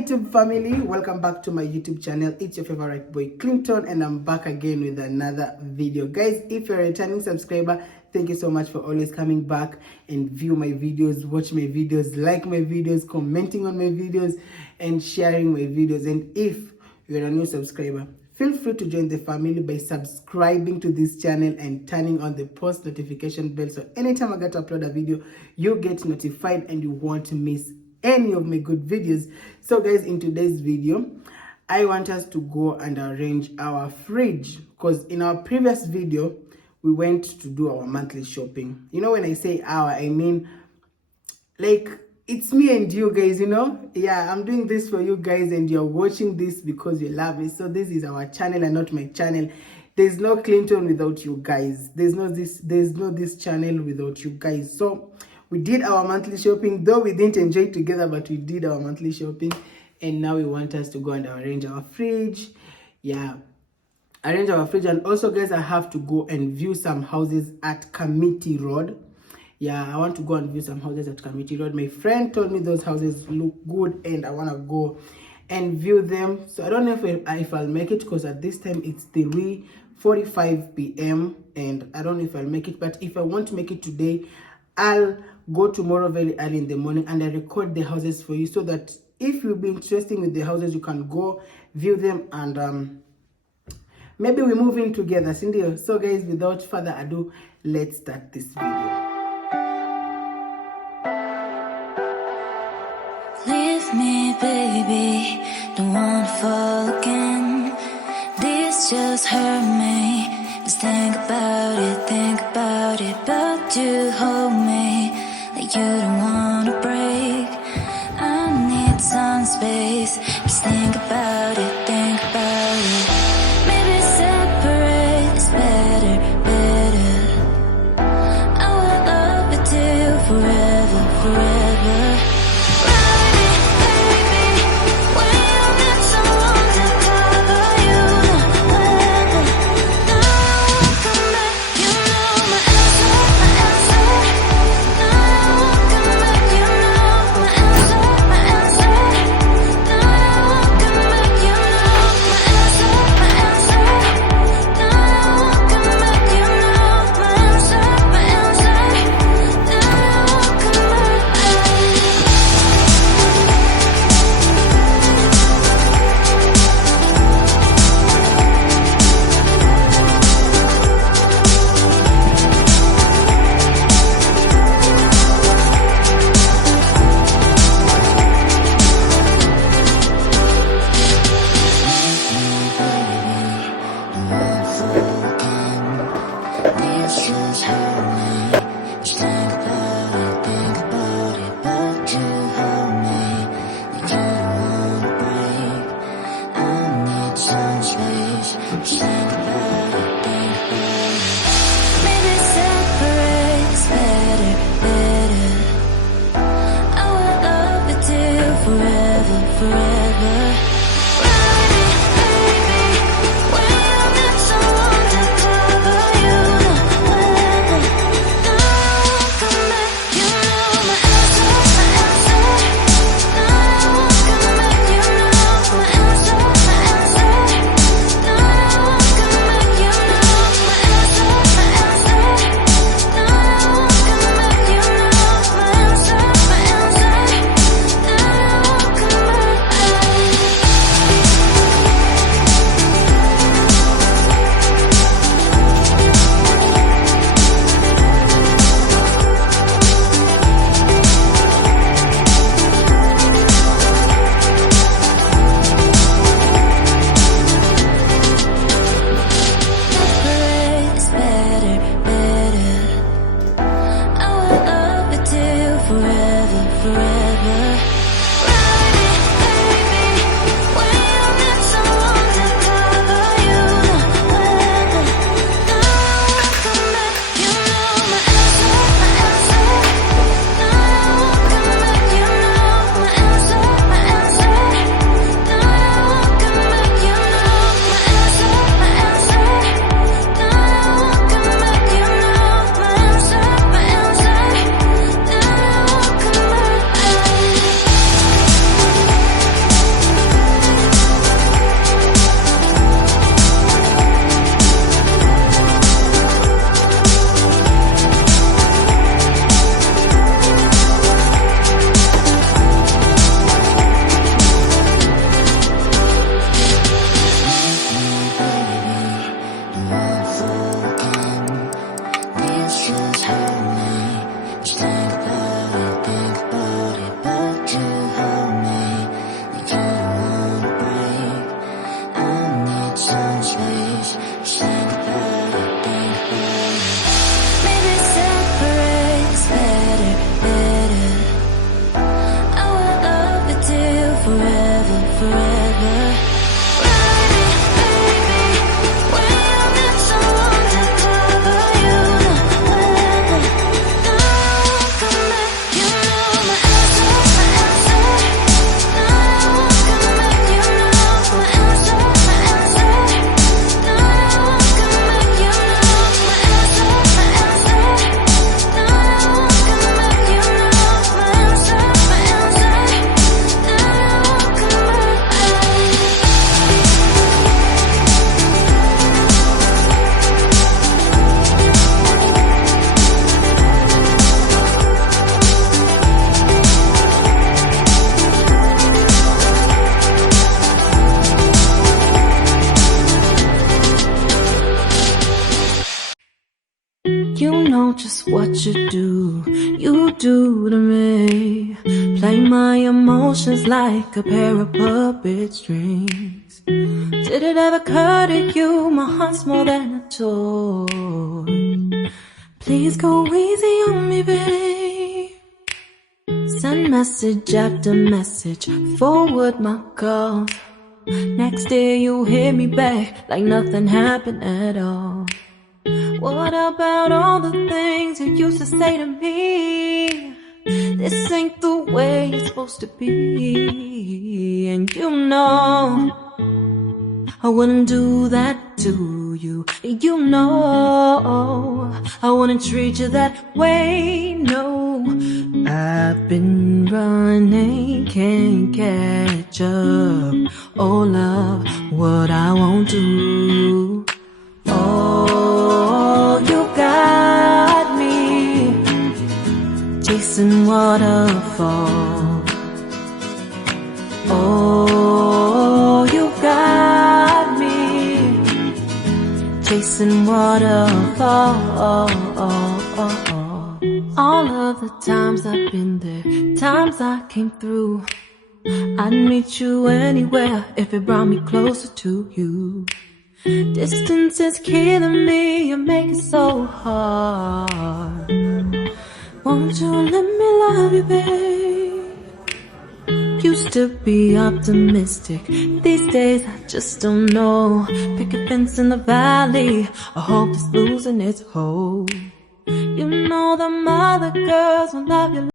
YouTube family, welcome back to my YouTube channel. It's your favorite boy Clinton, and I'm back again with another video. Guys, if you're a returning subscriber, thank you so much for always coming back and view my videos, watch my videos, like my videos, commenting on my videos, and sharing my videos. And if you're a new subscriber, feel free to join the family by subscribing to this channel and turning on the post notification bell, so anytime I get to upload a video, you get notified and you won't miss any of my good videos. So guys, in today's video, I want us to go and arrange our fridge, because in our previous video, we went to do our monthly shopping. You know, when I say our, I mean, like, it's me and you guys, you know? Yeah, I'm doing this for you guys, and you're watching this because you love it. So this is our channel and not my channel. There's no Clinton without you guys. There's no this channel without you guys. So we did our monthly shopping, though we didn't enjoy it together, but we did our monthly shopping. And now we want us to go and arrange our fridge. Yeah, arrange our fridge. And also, guys, I have to go and view some houses at Committee Road. Yeah, I want to go and view some houses at Committee Road. My friend told me those houses look good, and I want to go and view them. So I don't know if I'll make it, because at this time it's 3:45 p.m. and I don't know if I'll make it. But if I want to make it today, I'll go tomorrow very early in the morning and I record the houses for you, so that if you'll be interested with the houses, you can go view them, and maybe we move in together, Cindy. So guys, without further ado, let's start this video. Leave me, baby, don't wanna fall again. This just hurt me. Just think about it, but you hold me like you don't wanna break. I need some space. Just think about it, Maybe separate is better. I will love you till forever. just think about it, think about it. Maybe separate is better, better. I will love you till forever, forever. Ride me, baby, when you need someone to cover you. Whenever, no one come back, you know my answer, my answer. No one come back, you know my answer, my answer. No one come back, you know my answer, my answer. No one come back, you know my answer, my answer. No one come You know just what you do to me. Play my emotions like a pair of puppet strings. Did it ever occur to you my heart's more than a toy? Please go easy on me, babe. Send message after message, forward my calls. Next day you hit me back like nothing happened at all. What about all the things you used to say to me? This ain't the way it's supposed to be. And you know I wouldn't do that to you. You know I wouldn't treat you that way, no. I've been running, can't catch up. Oh love, what I won't do. Oh, you got me chasing waterfalls. Oh, you got me chasing waterfalls. All of the times I've been there, times I came through, I'd meet you anywhere if it brought me closer to you. Distance is killing me, you make it so hard. Won't you let me love you, babe? Used to be optimistic, these days I just don't know. Pick a fence in the valley, I hope it's losing its hold. You know the mother girls will love you.